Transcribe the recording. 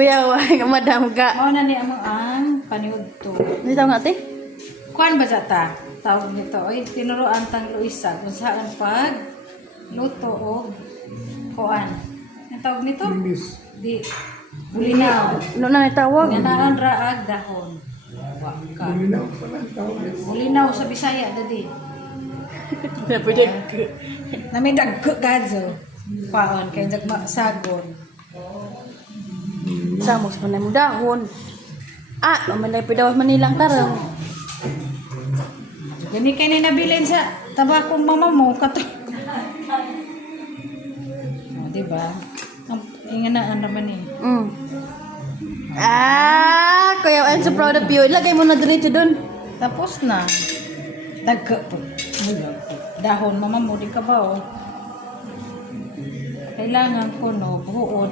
Kuya, wala madam ka. Mao na ni ang paniud to. Hindi tao nga, te? Kuan ba ta? Tawag nito oy tinuruan tang Luisa kung saan pag luto og kuan. Ang tawag nito? Di bulinaw. Ano na itawag? Ganaan ra ag dahon. Wa ka. Bulinaw sa Bisaya dadi. Pwede. Nami dagko gadzo. Paon kay sagon. Samos pa na mo dahon. Mamalay pa daw Manilang tarong. Gani kay ni nabilin sa tabakong mama mo kato. Di ba? Ang inganaan naman eh. Kuya, I'm so proud of you. Ilagay mo na diretso dun. Tapos na. Dagko po. Dahon mama mo di ka ba oh. Kailangan ko no buo